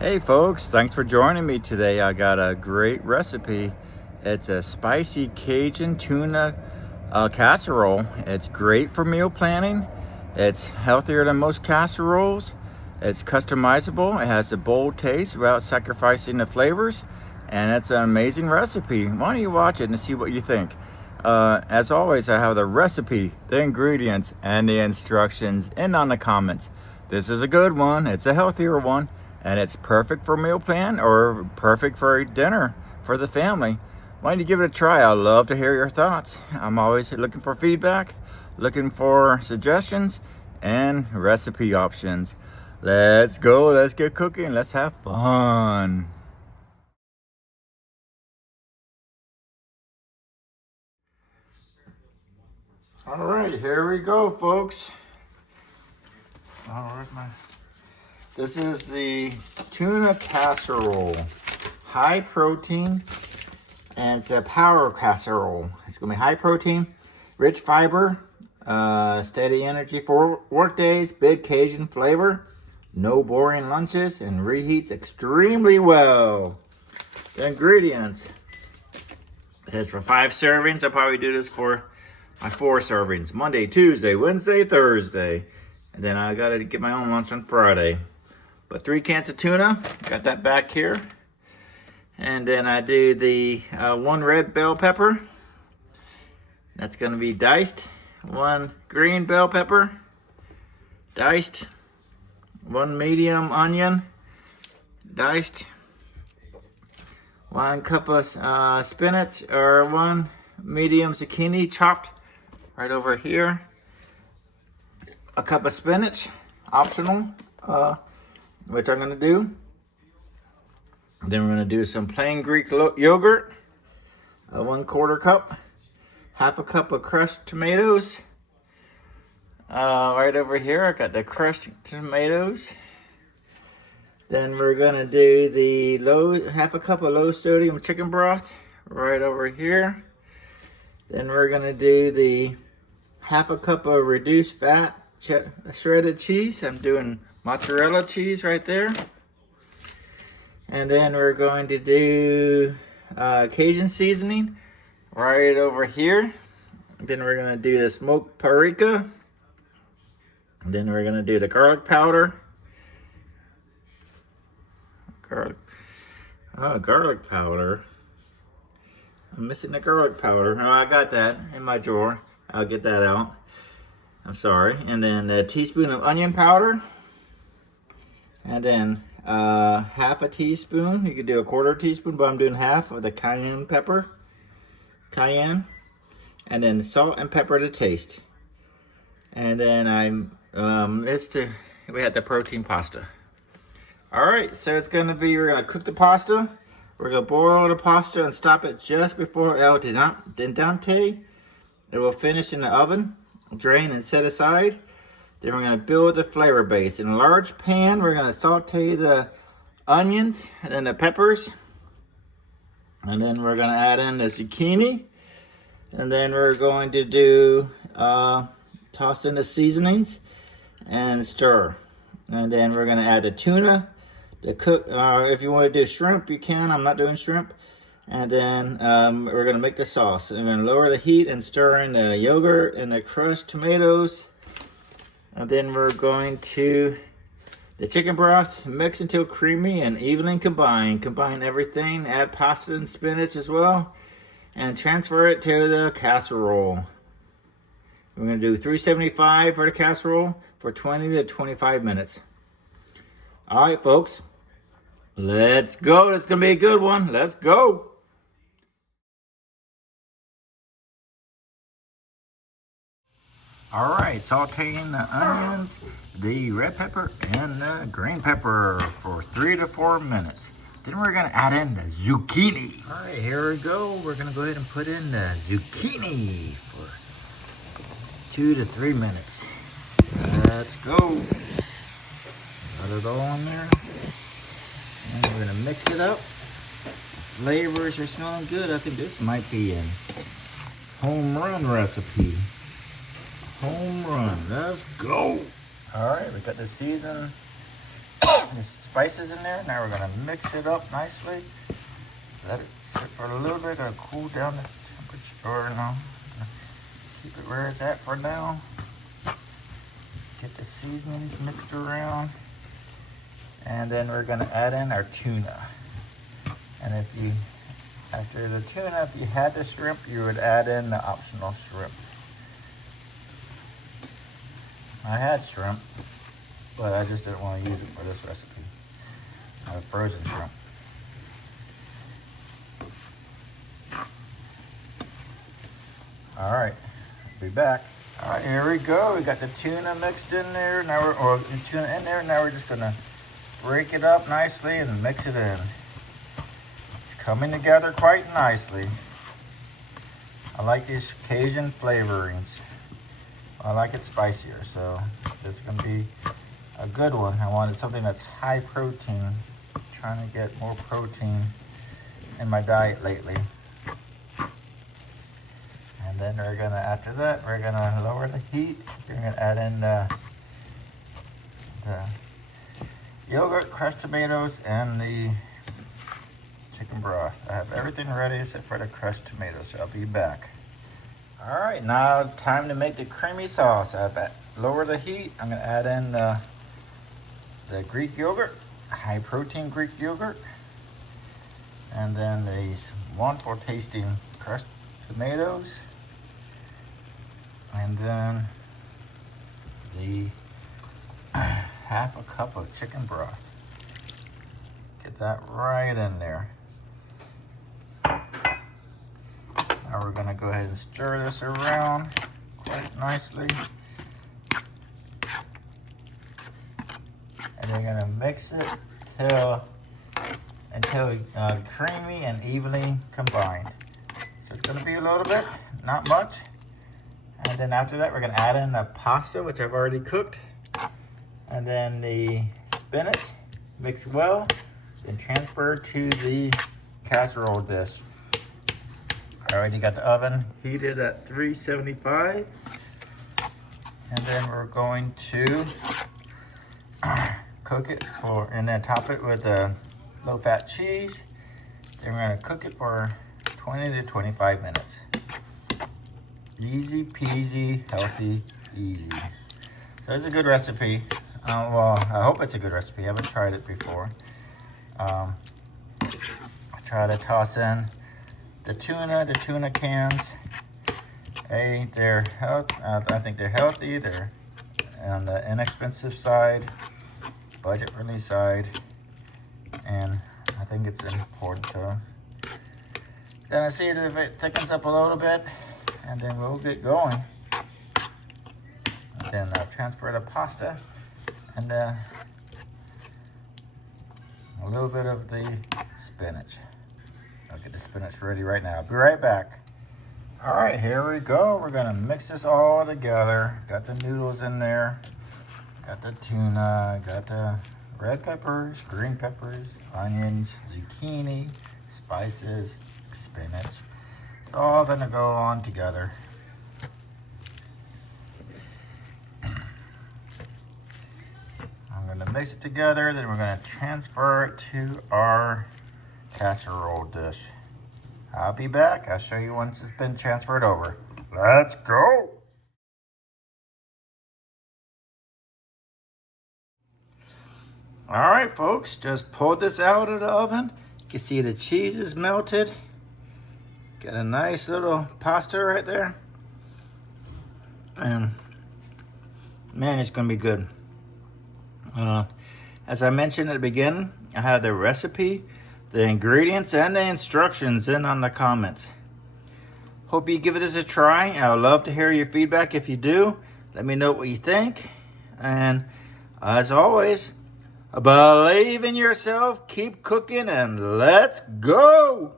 Hey folks, thanks for joining me today. I got a great recipe. It's a spicy Cajun tuna casserole. It's great for meal planning. It's healthier than most casseroles. It's customizable. It has a bold taste without sacrificing the flavors. And it's an amazing recipe. Why don't you watch it and see what you think? As always, I have the recipe, the ingredients, and the instructions in on the comments. This is a good one. It's a healthier one. And it's perfect for meal plan or perfect for dinner for the family. Why don't you give it a try? I'd love to hear your thoughts. I'm always looking for feedback, looking for suggestions and recipe options. Let's go, let's get cooking, let's have fun. All right, here we go, folks. This is the tuna casserole, high protein, and it's a power casserole. It's gonna be high protein, rich fiber, steady energy for work days, big Cajun flavor, no boring lunches, and reheats extremely well. The ingredients. It says for 5 servings. I'll probably do this for my 4 servings. Monday, Tuesday, Wednesday, Thursday. And then I gotta get my own lunch on Friday. But 3 cans of tuna, got that back here. And then I do the 1 red bell pepper. That's gonna be diced. 1 green bell pepper, diced. 1 medium onion, diced. 1 cup of spinach, or 1 medium zucchini chopped right over here. A cup of spinach, optional, which I'm gonna do. Then we're gonna do some plain Greek yogurt, 1/4 cup, half a cup of crushed tomatoes. Right over here, I got the crushed tomatoes. Then we're gonna do the half a cup of low sodium chicken broth right over here. Then we're gonna do the half a cup of reduced fat shredded cheese. I'm doing mozzarella cheese right there. And then we're going to do Cajun seasoning right over here. Then we're gonna do the smoked paprika. And then we're gonna do the garlic powder. Garlic powder. I'm missing the garlic powder. Oh, I got that in my drawer. I'll get that out. I'm sorry. And then a teaspoon of onion powder. And then half a teaspoon. You could do a 1/4 teaspoon, but I'm doing half of the cayenne pepper. Cayenne. And then salt and pepper to taste. And then we had the protein pasta. All right, so it's gonna be, we're gonna cook the pasta. We're gonna boil the pasta and stop it just before el dente. It will finish in the oven, drain and set aside. Then we're gonna build the flavor base. In a large pan, we're gonna saute the onions and then the peppers. And then we're gonna add in the zucchini. And then we're going to do, toss in the seasonings and stir. And then we're gonna add the tuna. If you want to do shrimp, you can. I'm not doing shrimp. And then we're gonna make the sauce. I'm gonna lower the heat and stir in the yogurt and the crushed tomatoes. And then we're going to the chicken broth, mix until creamy and evenly combined. Combine everything, add pasta and spinach as well, and transfer it to the casserole. We're gonna do 375 for the casserole for 20 to 25 minutes. All right, folks, let's go. It's gonna be a good one. Let's go. All right, sauteing the onions, the red pepper, and the green pepper for 3 to 4 minutes. Then we're gonna add in the zucchini. All right, here we go. We're gonna go ahead and put in the zucchini for 2 to 3 minutes. Let's go. Got it all in there. And we're gonna mix it up. Flavors are smelling good. I think this might be a home run recipe. Home run. Let's go. All right, we got the season. This spices in there. Now we're gonna mix it up nicely. Let it sit for a little bit to cool down the temperature, or no, keep it where it's at for now. Get the seasonings mixed around. And then we're gonna add in our tuna. And after the tuna, if you had the shrimp, you would add in the optional shrimp. I had shrimp, but I just didn't want to use it for this recipe. I have frozen shrimp. All right, be back. All right, here we go. We got the tuna mixed in there. Now the tuna in there. Now we're just gonna break it up nicely and mix it in. It's coming together quite nicely. I like these Cajun flavorings. I like it spicier, so this is gonna be a good one. I wanted something that's high protein. I'm trying to get more protein in my diet lately. And then after that, we're gonna lower the heat. We're gonna add in the yogurt, crushed tomatoes, and the chicken broth. I have everything ready except for the crushed tomatoes, so I'll be back. All right, now time to make the creamy sauce. I've lower the heat. I'm gonna add in the Greek yogurt, high protein Greek yogurt, and then these wonderful tasting crushed tomatoes, and then the half a cup of chicken broth. Get that right in there. Now we're gonna go ahead and stir this around quite nicely. And we're gonna mix it until creamy and evenly combined. So it's gonna be a little bit, not much. And then after that, we're gonna add in the pasta, which I've already cooked. And then the spinach, mix well, then transfer to the casserole dish. I already got the oven heated at 375. And then we're going to cook it and then top it with a low-fat cheese. Then we're gonna cook it for 20 to 25 minutes. Easy peasy, healthy, easy. So it's a good recipe. Well, I hope it's a good recipe. I haven't tried it before. I try to toss in the tuna cans. I think they're healthy. They're on the inexpensive side, budget-friendly side, and I think it's important to gonna see it if it thickens up a little bit, and then we'll get going. And then I'll transfer the pasta and a little bit of the spinach. I'll get the spinach ready right now. I'll be right back. All right, here we go. We're gonna mix this all together. Got the noodles in there. Got the tuna. Got the red peppers, green peppers, onions, zucchini, spices, spinach. It's all gonna go on together. I'm gonna mix it together, then we're gonna transfer it to our casserole dish. I'll be back. I'll show you once it's been transferred over. Let's go. All right, folks, just pulled this out of the oven. You can see the cheese is melted. Got a nice little pasta right there. And man, it's gonna be good. As I mentioned at the beginning, I have the recipe, the ingredients, and the instructions on the comments. Hope you give this a try. I would love to hear your feedback if you do. Let me know what you think. And as always, believe in yourself, keep cooking, and let's go!